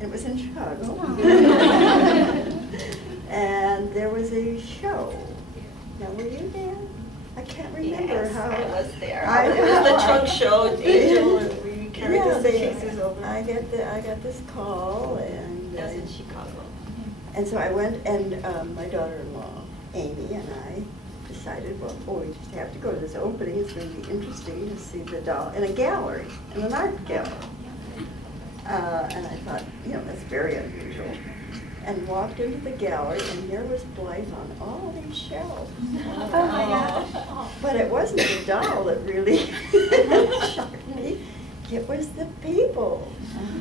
It was in Chicago. And there was a show. Now, were you there? I can't remember yes, how. I was there. I It was the trunk show, Angel, and we carried the suitcases over. I got this call, and That was in Chicago. and so I went, and my daughter-in-law, Amy, and I decided, well, we just have to go to this opening. It's going to be interesting to see the doll in a gallery, in an art gallery. And I thought, that's very unusual. And walked into the gallery, and there was Blythe on all these shelves. Oh my gosh. But it wasn't the doll that really shocked me. It was the people.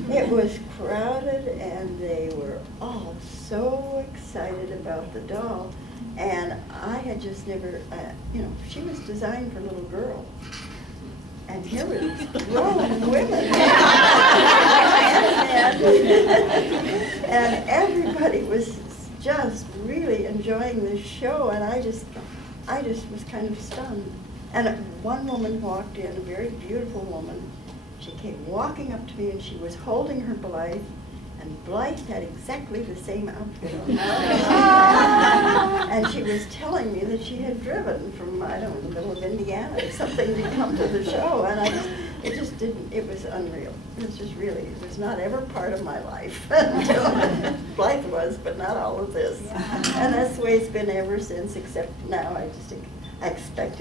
It was crowded, and they were all so excited about the doll. And I had just never, she was designed for little girls. And here were these grown women. And everybody was just really enjoying this show, and I just was kind of stunned. And one woman walked in, a very beautiful woman. She came walking up to me, and she was holding her Blythe, and Blythe had exactly the same outfit on. And she was telling me that she had driven from, I don't know, the middle of Indiana or something to come to the show, and it just didn't, it was unreal. It was just really, it was not ever part of my life until Blythe was, but not all of this. And that's the way it's been ever since, except now I expect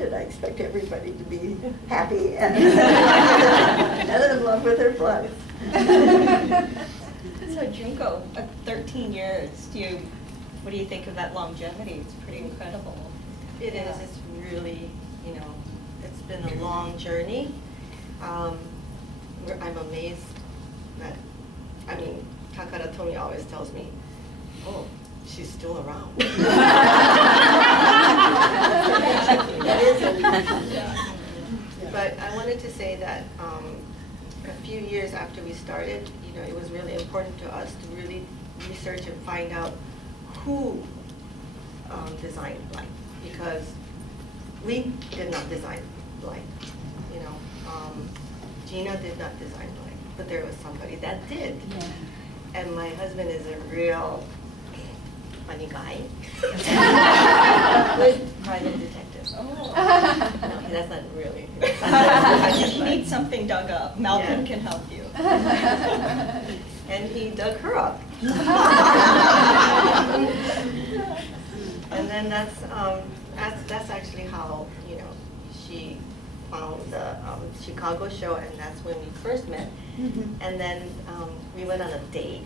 everybody to be happy and in love with their Blythe. So Junko, 13 years, what do you think of that longevity? It's pretty incredible. It is, it's really, it's been a long journey. I'm amazed that, Takara Tomi always tells me, oh, she's still around. But I wanted to say that a few years after we started, it was really important to us to really research and find out who designed Blythe, because we did not design Blythe. Gina did not design Blythe, but there was somebody that did. Yeah. And my husband is a real funny guy. Good private detective. Oh. No, that's not really. If you need something dug up, Malcolm can help you. And he dug her up. And then that's actually how she found the Chicago show, and that's when we first met. And then we went on a date.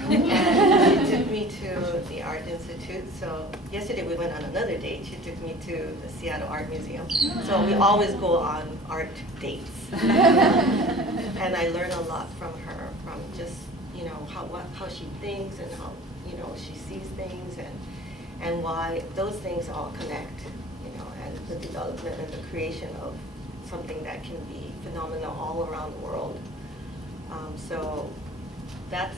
And she took me to the Art Institute. So yesterday we went on another date. She took me to the Seattle Art Museum. So we always go on art dates. And I learn a lot from her, from just how she thinks and how she sees things, and why those things all connect. And the development and the creation of something that can be phenomenal all around the world. So that's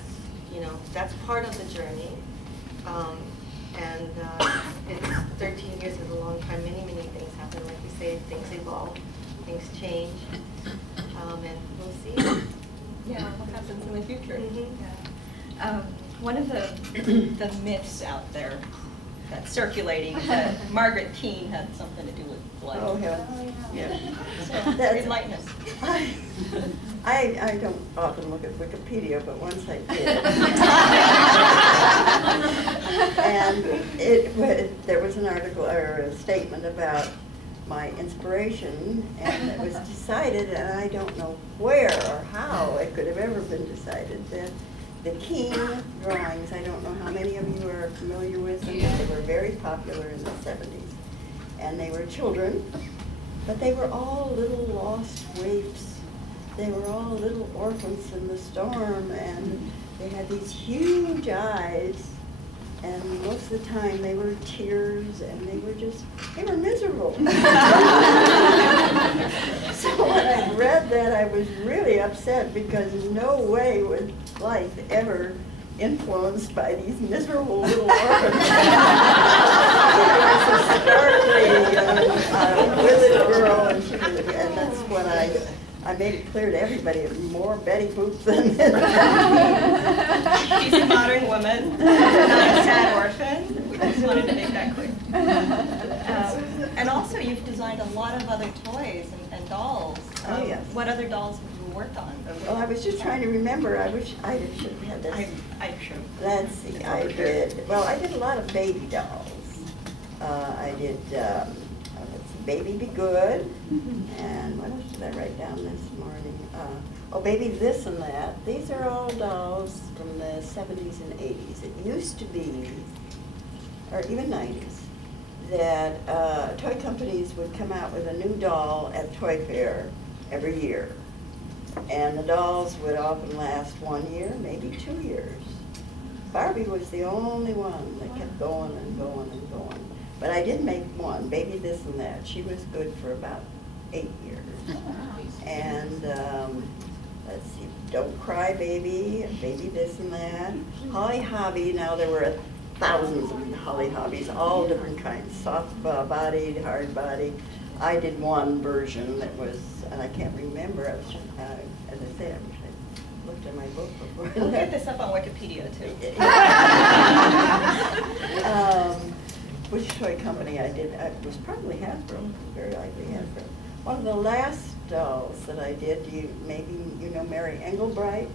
part of the journey. And it's 13 years is a long time. Many things happen. Like you say, things evolve, things change, and we'll see. Yeah, what happens in the future. Mm-hmm. One of the myths out there that's circulating is that Margaret Keane had something to do with Blythe. Oh, yeah. So, That's- enlighten us. I don't often look at Wikipedia, but once I did. And there was an article or a statement about my inspiration, and it was decided, and I don't know where or how it could have ever been decided, that the Keane drawings, I don't know how many of you are familiar with them, but they were very popular in the 70s. And they were children, but they were all little lost waifs. They were all little orphans in the storm, and they had these huge eyes, and most of the time they were tears, and they were miserable. So when I read that, I was really upset, because no way was Blythe ever influenced by these miserable little orphans. She was a sparkly, withered girl, and that's what I I made it clear to everybody, more Betty Boop than She's a modern woman, not a sad orphan. We just wanted to make that clear. And also, you've designed a lot of other toys and dolls. Oh, yes. What other dolls have you worked on? Well, I was just trying to remember. I wish I should have had this. I'm sure. Let's see, I did a lot of baby dolls. I did, let's see, Baby Be Good, and what else did I write down this morning? Oh, Baby This and That. These are all dolls from the 70s and 80s. It used to be, or even 90s, that toy companies would come out with a new doll at Toy Fair every year. And the dolls would often last 1 year, maybe 2 years. Barbie was the only one that kept going and going and going. But I did make one, Baby This and That. She was good for about 8 years. And let's see, Don't Cry Baby, Baby This and That. Holly Hobby, now there were thousands of Holly Hobbies, all different kinds, soft bodied, hard body. I did one version that was, and I can't remember, I was just, as I said, I looked at my book before. We'll get this up on Wikipedia too. Which toy company I did, it was probably Hasbro, very likely Hasbro. One of the last dolls that I did, maybe you know Mary Engelbright?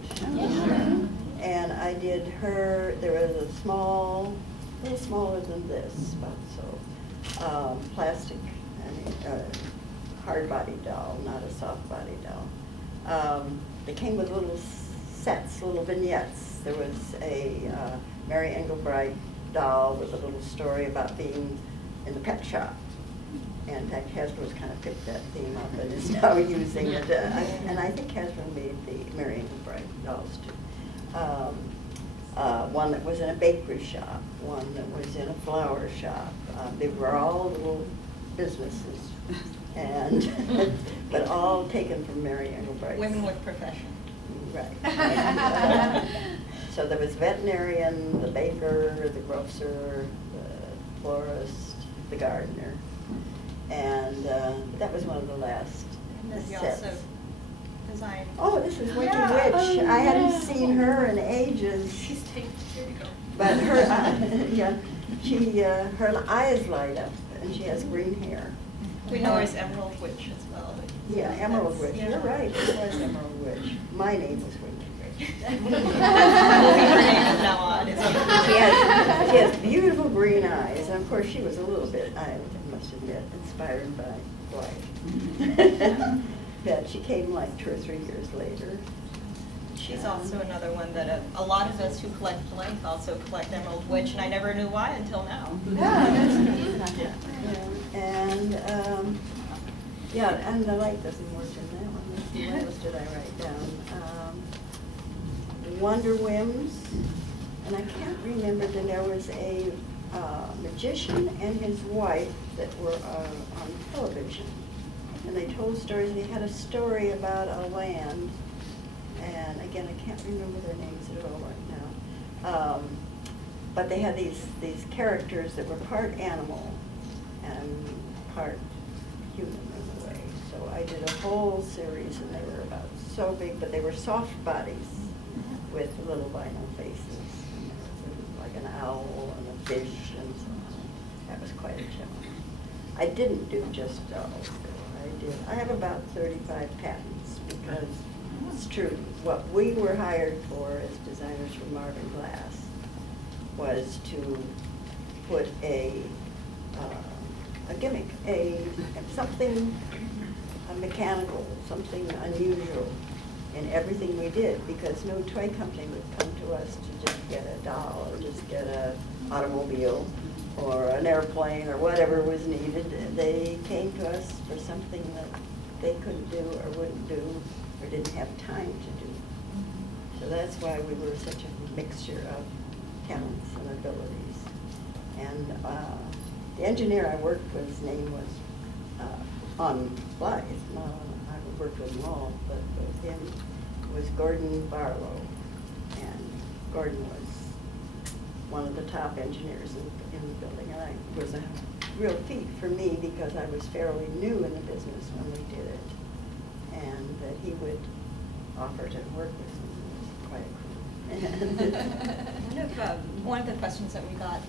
And I did her, there was a small, a little smaller than this, about so, plastic, hard body doll, not a soft body doll. They came with little sets, little vignettes. There was a Mary Engelbright doll with a little story about being in the pet shop. And in fact, Hasbro's kind of picked that theme up and is now using it. And I think Hasbro made the Mary Engelbright dolls too. One that was in a bakery shop, one that was in a flower shop. They were all little businesses, and but all taken from Mary Engelbright. Women with profession. Right. So there was veterinarian, the baker, the grocer, the florist, the gardener, and that was one of the last And then you sets. also designed. Oh, this is Wicked Witch. I hadn't seen her in ages. She's taken. Here we go. But her, yeah, her eyes light up, and she has green hair. We know her as Emerald Witch as well. Yeah, Emerald Witch. Yeah. You're right. It was Emerald Witch. My name was Wicked Witch. That will be her name from now on. She has beautiful green eyes, and of course she was a little bit, I must admit, inspired by Blythe. But she came like 2 or 3 years later. She's also another one that a lot of us who collect Blythe also collect Emerald Witch, and I never knew why until now. And and the light doesn't work in that one. Let's see, what else did I write down? Wonder Whims, and I can't remember that there was a magician and his wife that were on television, and they told stories. They had a story about a land, and again, I can't remember their names at all right now. But they had these characters that were part animal and part human in a way. So I did a whole series, and they were about so big, but they were soft bodies with little vinyl faces. And there was like an owl and a fish and so on. That was quite a challenge. I didn't do just dolls, though. I have about 35 patents, because it's true. What we were hired for as designers for Marvin Glass was to put a gimmick, something mechanical, something unusual in everything we did, because no toy company would come to us to just get a doll or just get an automobile or an airplane or whatever was needed. They came to us for something that they couldn't do or wouldn't do or didn't have time to do. So that's why we were such a mixture of talents and abilities. And the engineer I worked with, his name was on Blythe. I worked with them all, but with him was Gordon Barlow. And Gordon was one of the top engineers in the building. And it was a real feat for me, because I was fairly new in the business when we did it. and that he would offer to work with me. It was quite cool. One of the questions that we got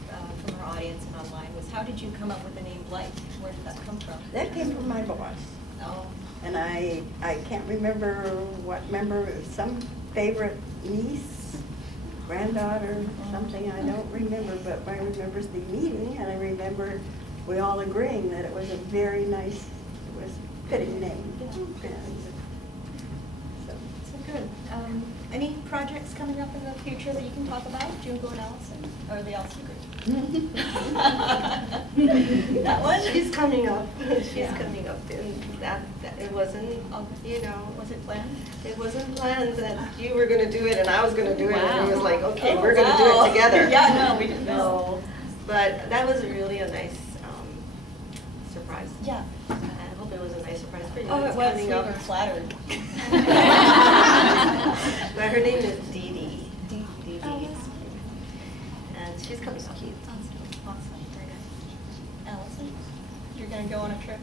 from our audience and online was, how did you come up with the name Blythe? Where did that come from? That came from my boss. Oh. And I can't remember what member, some favorite niece, granddaughter, something, I don't remember, but I remember the meeting, and I remember we all agreeing that it was a very nice, it was a fitting name. Yeah. So good. Any projects coming up in the future that you can talk about, Junko and Allison, or the Allison group? That one? She's coming up. She's Yeah. coming up, and that it wasn't, you know, Was it planned? it wasn't planned that you were going to do it and I was going to do it, and it was like, okay, Oh, we're going to do wow. it together. Yeah, no, we didn't No, but that was really a nice surprise. Yeah. I hope it was a nice surprise for you. Oh, it It's was. coming We up. were flattered. But her name is Dee Dee. Dee Dee Oh, Dee. that's And she's coming up. cute. Awesome. Very nice. Allison, you're going to go on a trip?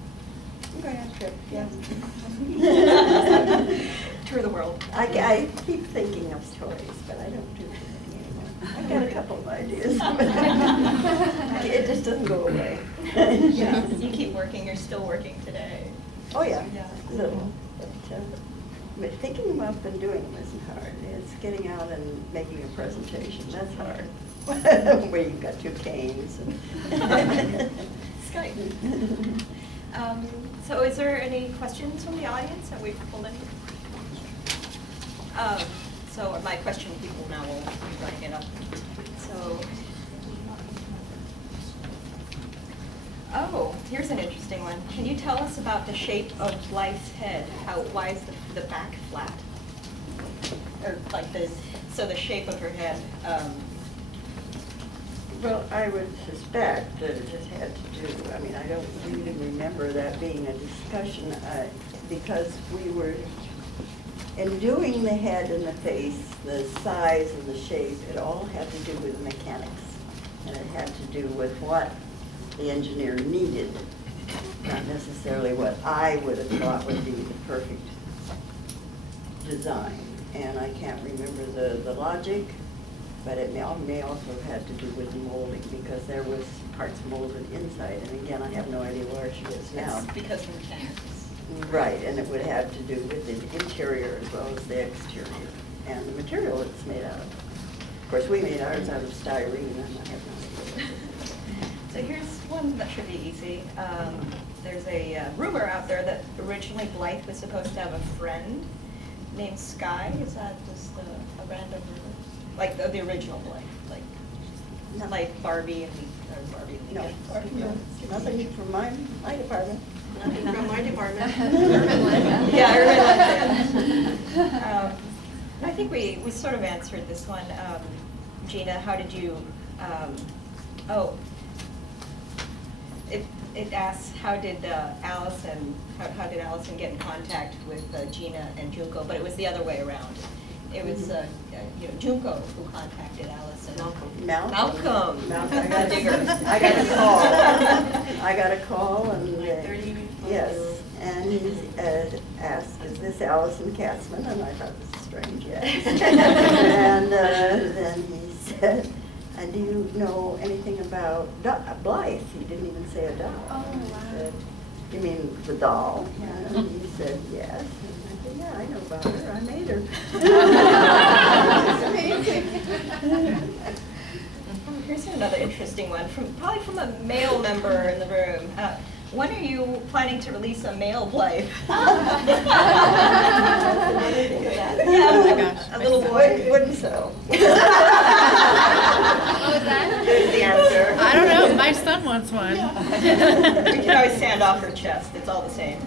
I'm going on a trip, yeah. Tour the world. I keep thinking of stories, but I don't do anything anymore. I've got a couple of ideas. It just doesn't go away. Yeah, you keep working, you're still working today. Oh, yeah. Yeah. Little. But thinking them up and doing them isn't hard. It's getting out and making a presentation, that's hard. Where you've got 2 canes. Skype. So is there any questions from the audience that we've pulled in? So my question people now will be writing it up. So, oh, here's an interesting one. Can you tell us about the shape of Blythe's head? Why is the back flat? Or like so the shape of her head. Well, I would suspect that it just had to do, I mean, I don't really remember that being a discussion, because we were, in doing the head and the face, the size and the shape, it all had to do with mechanics. And it had to do with what the engineer needed, not necessarily what I would have thought would be the perfect design. And I can't remember the logic, but it may also have had to do with molding, because there was parts molded inside, and again, I have no idea where she is now. It's because of mechanics. Right, and it would have to do with the interior as well as the exterior, and the material it's made out of. Of course, we made ours out of styrene, and I have no idea. So here's one that should be easy. There's a rumor out there that originally Blythe was supposed to have a friend named Sky. Is that just a random rumor? Like the original Blythe, like Barbie and Barbie and No, Lincoln. nothing from my department. Nothing from my department. Yeah, urban legend. I think we sort of answered this one. Gina, how did you, it asks, how did Allison get in contact with Gina and Junko, but it was the other way around. It was Junko who contacted Allison. Malcolm. I got a call, and yes, and he asked, "Is this Allison Katzman?" And I thought, "This is strange." Yes. And then he said, "And do you know anything about Blythe?" He didn't even say a doll. Oh, wow. He said, "You mean the doll?" And he said, "Yes." And I said, "Yeah, I know about her. I made her." Here's another interesting one, probably from a male member in the room. When are you planning to release a male Blythe? Yeah, a little boy. Wouldn't so. What was that? There's the answer. I don't know. My son wants one. We can always sand off her chest. It's all the same.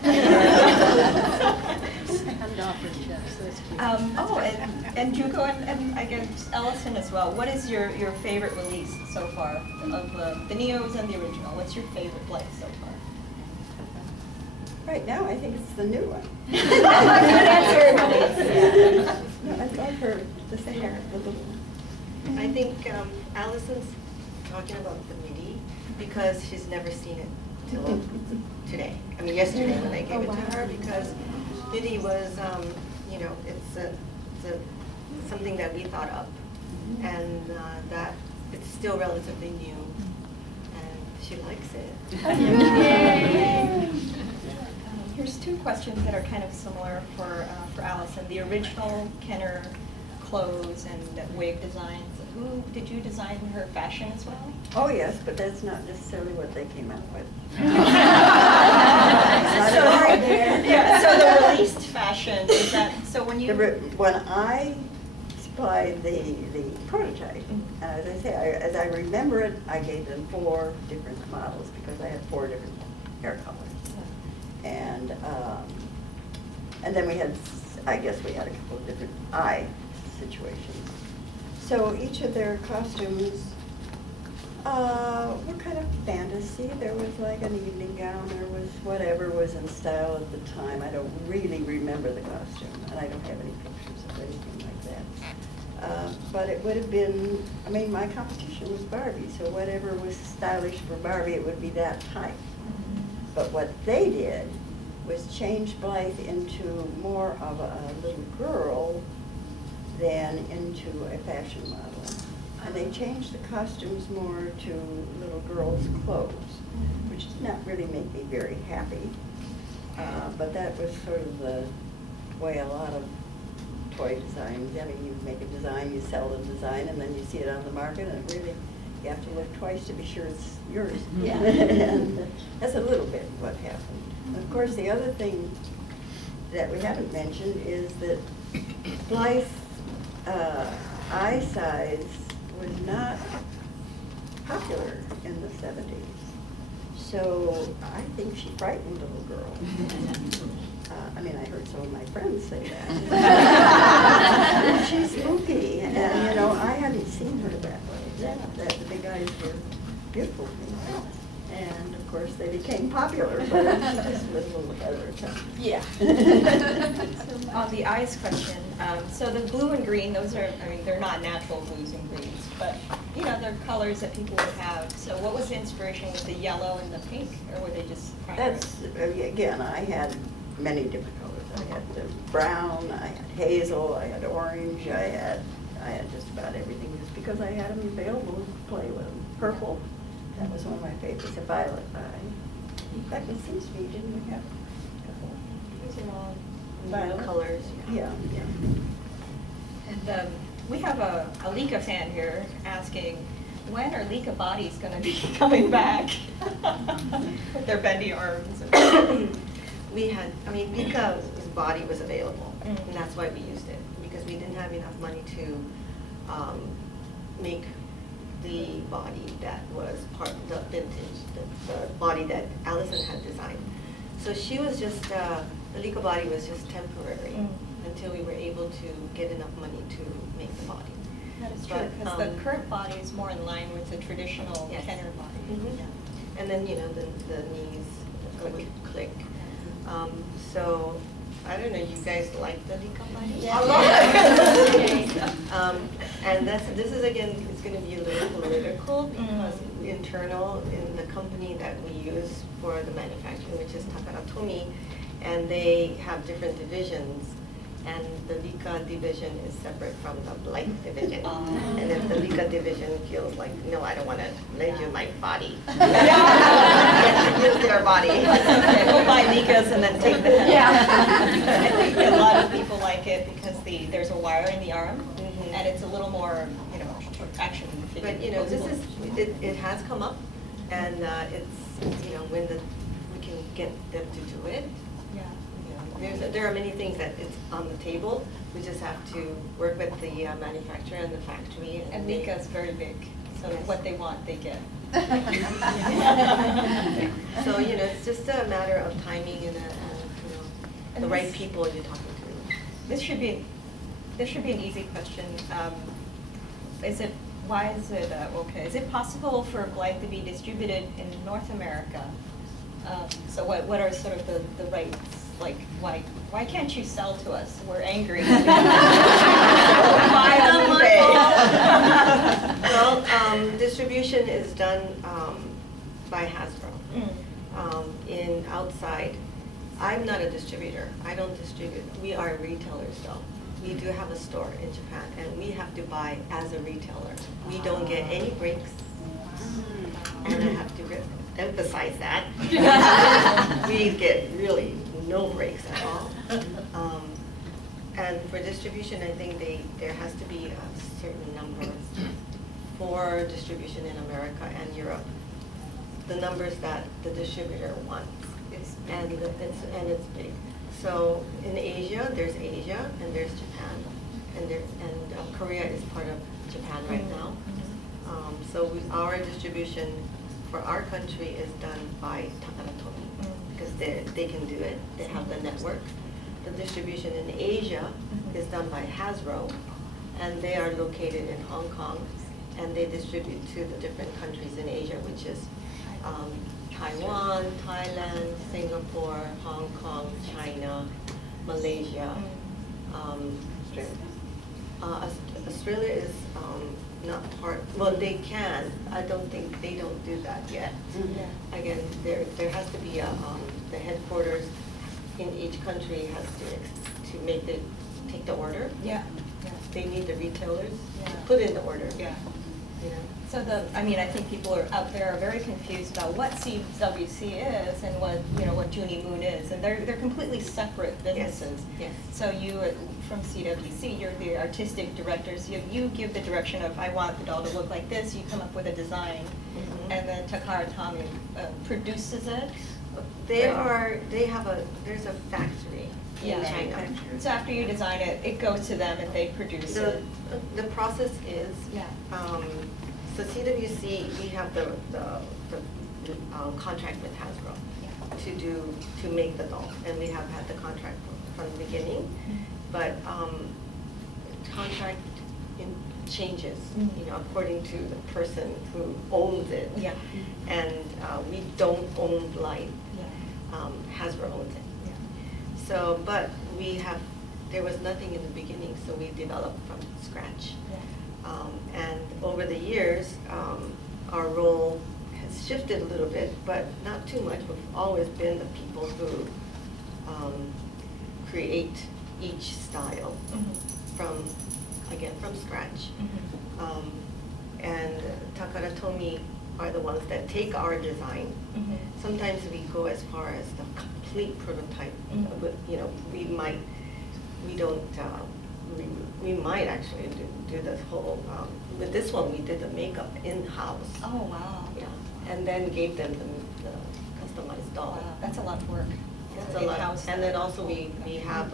And Junko and I guess Allison as well. What is your favorite release so far of the Neos and the original? What's your favorite Blythe so far? Right now, I think it's the new one. Good answer. No, I love her, the hair, the little one. I think Allison's talking about the MIDI because she's never seen it till today. I mean, yesterday when I gave it to her, because beauty was, you know, it's something that we thought up, and that it's still relatively new, and she likes it. Yay. Here's two questions that are kind of similar for Allison. The original Kenner clothes and wig designs. Who did you design her fashion as well? Oh, yes, but that's not necessarily what they came out with. So the released fashion, is that, so when you... When I supplied the prototype, as I say, as I remember it, I gave them 4 different models because I had 4 different hair colors. And then we had, I guess we had a couple of different eye situations. So each of their costumes were kind of fantasy. There was like an evening gown, there was whatever was in style at the time. I don't really remember the costume, and I don't have any pictures of anything like that. But it would have been, I mean, my competition was Barbie, so whatever was stylish for Barbie, it would be that type. But what they did was change Blythe into more of a little girl than into a fashion model. And they changed the costumes more to little girls' clothes, which did not really make me very happy. But that was sort of the way a lot of toy designs, I mean, you make a design, you sell the design, and then you see it on the market, and it really, you have to look twice to be sure it's yours. Yeah. And that's a little bit what happened. And of course, the other thing that we haven't mentioned is that Blythe's eye size was not popular in the 70s. So I think she frightened little girls. I mean, I heard some of my friends say that. She's spooky, and you know, I hadn't seen her that way. That the big eyes were beautiful to me. And of course, they became popular, but she just was a little ahead of her time. Yeah. On the eyes question, so the blue and green, those are, I mean, they're not natural blues and greens, but, you know, they're colors that people would have. So what was the inspiration with the yellow and the pink, or were they just primary? That's, again, I had many different colors. I had the brown, I had hazel, I had orange, I had just about everything, just because I had them available to play with them. Purple, that was one of my favorites, a violet eye. In fact, it seems to me, didn't we have a couple? These are all Violet? colors. Yeah, yeah. And we have a Lika fan here asking, when are Lika bodies going to be coming back? With their bendy arms. We had, I mean, Lika's body was available, Mm. and that's why we used it, because we didn't have enough money to make the body that was part of the vintage, the body that Allison had designed. So she was just, the Lika body was just temporary until we were able to get enough money to make the body. That is true, But, because the current body is more in line with the traditional Yes. Kenner body. Mhm. Yeah. And then, you know, the knees would click. So, I don't know, you guys like the Lika body? Yeah. I love it. And this is, again, it's gonna be a little political, because internal in the company that we use for the manufacturing, which is Takaratomi, and they have different divisions, and the Lika division is separate from the Blythe division. And if the Lika division feels like, no, I don't wanna lend you my body. Use their body. We'll buy Lika's and then take the head. Yeah. I think a lot of people like it because there's a wire in the arm, Mhm. and it's a little more, you know, action figure. But, you know, it has come up, and it's, you know, when we can get them to do it. Yeah. You know, there are many things that it's on the table. We just have to work with the manufacturer and the factory. And they- Lika's very big, so Yes. what they want, they get. So, you know, it's just a matter of timing and, you know, And the right this- people you're talking to. This should be an easy question. Why is it, okay, is it possible for Blythe to be distributed in North America? So what are sort of the rights, like, why can't you sell to us? We're angry. Buy on eBay. Well, distribution is done by Hasbro. Mm. In outside I'm not a distributor. I don't distribute. We are retailers though. We do have a store in Japan and we have to buy as a retailer. We don't get any breaks. And I have to emphasize that. We get really no breaks at all. And for distribution, I think there has to be a certain number for distribution in America and Europe. The numbers that the distributor wants, and it's big. So in Asia, there's Asia and there's Japan, and Korea is part of Japan right now. So our distribution for our country is done by Takara-Tomy because they can do it. They have the network. The distribution in Asia is done by Hasbro, and they are located in Hong Kong, and they distribute to the different countries in Asia, which is Taiwan, Thailand, Singapore, Hong Kong, China, Malaysia. Australia is not part, well, they can. I don't think they don't do that yet. Again, there has to be the headquarters in each country has to take the order. Yeah. They need the retailers Yeah. to put in the order. Yeah. You know? So I think people are out there are very confused about what CWC is and what Junie Moon is, and they're completely separate businesses. Yes. So you from CWC, you're the artistic directors. You give the direction of I want the doll to look like this. You come up with a design, and then Takara-Tomy produces it. There's a factory in China. So after you design it, it goes to them and they produce it. The process is, Yeah. So CWC, we have the contract with Hasbro to make the doll, and we have had the contract from the beginning, but contract changes, according to the person who owns it. Yeah. And we don't own Blythe. Hasbro owns it. Yeah. So, but there was nothing in the beginning, so we developed from scratch. And over the years, our role has shifted a little bit, but not too much. We've always been the people who create each style from scratch. And Takara-Tomy are the ones that take our design. Sometimes we go as far as the complete prototype. We might actually do this whole, with this one we did the makeup in-house. Oh, wow. Yeah, and then gave them the customized doll. Wow, that's a lot of work. It's a lot. And then also we have,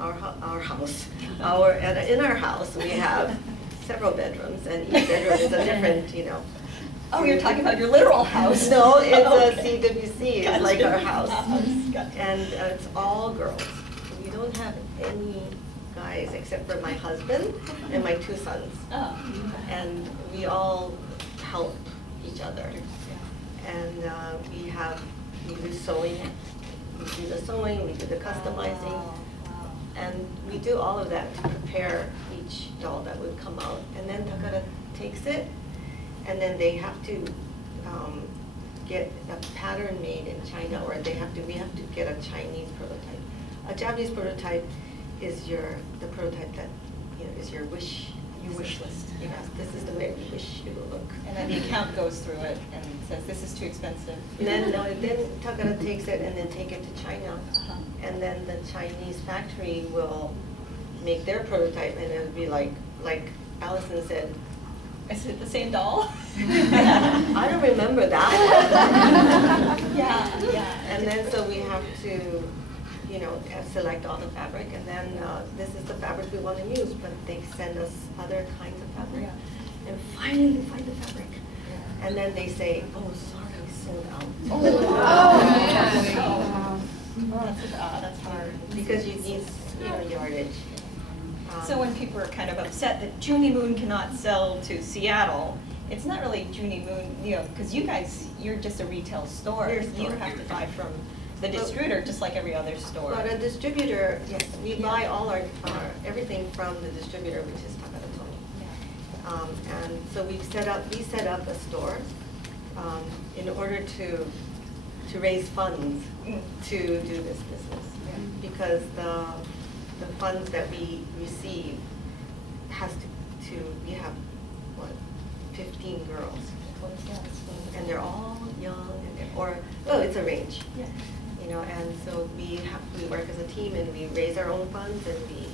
our house, in our house we have several bedrooms, and each bedroom is a different, Oh, you're talking about your literal house? No, it's Okay. a CWC, Gotcha. it's like our house. Gotcha. And it's all girls. We don't have any guys except for my husband and my 2 sons. Oh. And we all help each other. And we do sewing, we do the sewing, we do the customizing. Wow. And we do all of that to prepare each doll that would come out. And then Takara takes it, and then they have to get a pattern made in China, or we have to get a Chinese prototype. A Japanese prototype is the prototype that is your wish. Your wish list. Yes, this is the way we wish it will look. And then the account goes through it and says, this is too expensive. Then Takara takes it and then take it to China. And then the Chinese factory will make their prototype, and it'll be like Allison said. Is it the same doll? I don't remember that one. Yeah. And then so we have to, select all the fabric, and then this is the fabric we want to use, but they send us other kinds of fabric. Yeah. And finally we find the fabric. And then they say, oh, sorry, sold out. That's hard. Because you need, yardage. So when people are kind of upset that Junie Moon cannot sell to Seattle, it's not really Junie Moon, because you're just a retail store. We're a store. You have to buy from the distributor, just like every other store. But a distributor, yes, we buy all our everything from the distributor, which is Takara-Tomy. And so we set up a store in order to to raise funds to do this business. Because the funds that we receive has to we have, what, 15 girls. And they're all young, it's a range. Yeah. You know, and so we work as a team and we raise our own funds and we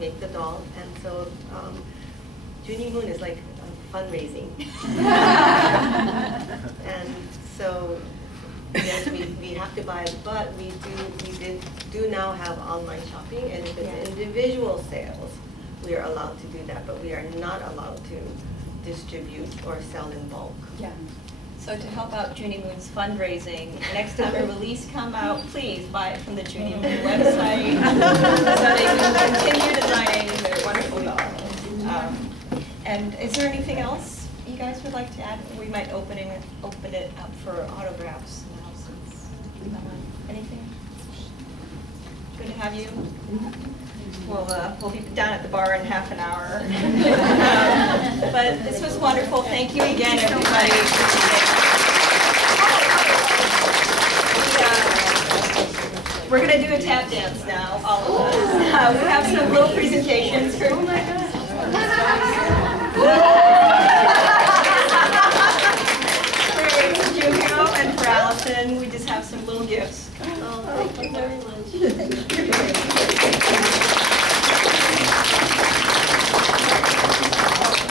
make the doll. And so Junie Moon is like fundraising. And so yes, we have to buy it, but we do now have online shopping, and if it's individual sales, we are allowed to do that, but we are not allowed to distribute or sell in bulk. Yeah. So to help out Junie Moon's fundraising, next time a release come out, please buy it from the Junie Moon website so they can continue designing their wonderful dolls. And is there anything else you guys would like to add? We might open it up for autographs now since anything? Good to have you. We'll be down at the bar in half an hour. But this was wonderful. Thank you again, everybody. We're going to do a tap dance now, all of us. We have some little presentations for Junko and for Allison. We just have some little gifts. Oh, thank you very much.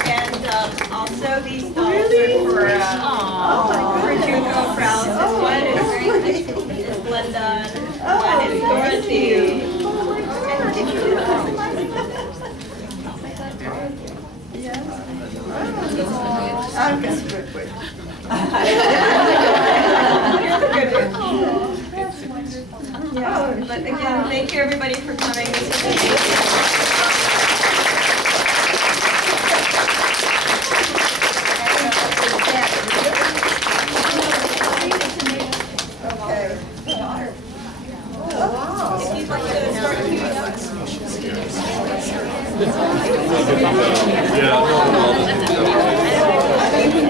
And also these dolls are for Junko, for Allison. One is Glenda, one is Dorothy. I'm just quick. Yeah, but again, thank you everybody for coming. This was amazing. Okay. Oh, wow. If you'd like to start queuing up. Yeah.